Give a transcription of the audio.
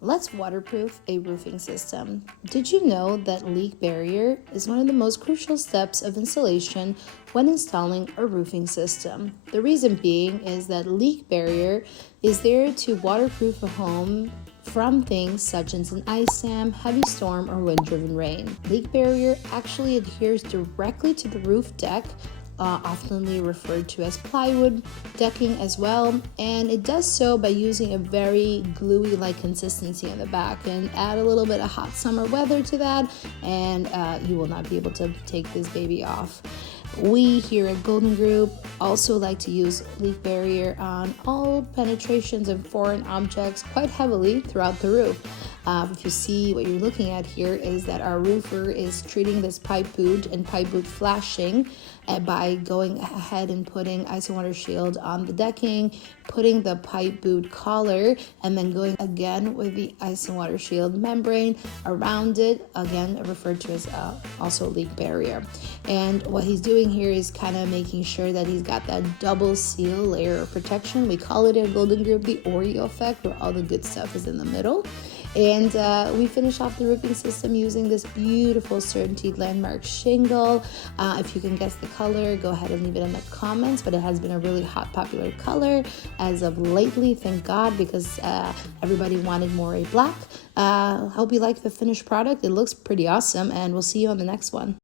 Let's waterproof a roofing system. Did you know that leak barrier is one of the most crucial steps of installation when installing a roofing system? The reason being is that leak barrier is there to waterproof a home from things such as an ice dam, heavy storm, or wind-driven rain. Leak barrier actually adheres directly to the roof deck, oftenly referred to as plywood decking as well, and it does so by using a very gluey like consistency in the back. And add a little bit of hot summer weather to that and you will not be able to take this baby off. We here at Golden Group also like to use leak barrier on all penetrations of foreign objects quite heavily throughout the roof. If you see, what you're looking at here is that our roofer is treating this pipe boot and pipe boot flashing by going ahead and putting ice and water shield on the decking, putting the pipe boot collar, and then going again with the ice and water shield membrane around it, again referred to as also leak barrier. And what he's doing here is kind of making sure that he's got that double seal layer of protection. We call it at Golden Group the Oreo effect, where all the good stuff is in the middle. And we finish off the roofing system using this beautiful Certainteed landmark shingle. If you can guess the color, go ahead and leave it in the comments, but it has been a really hot popular color as of lately, thank God, because everybody wanted more a black. Hope you like the finished product. It looks pretty awesome, and we'll see you on the next one.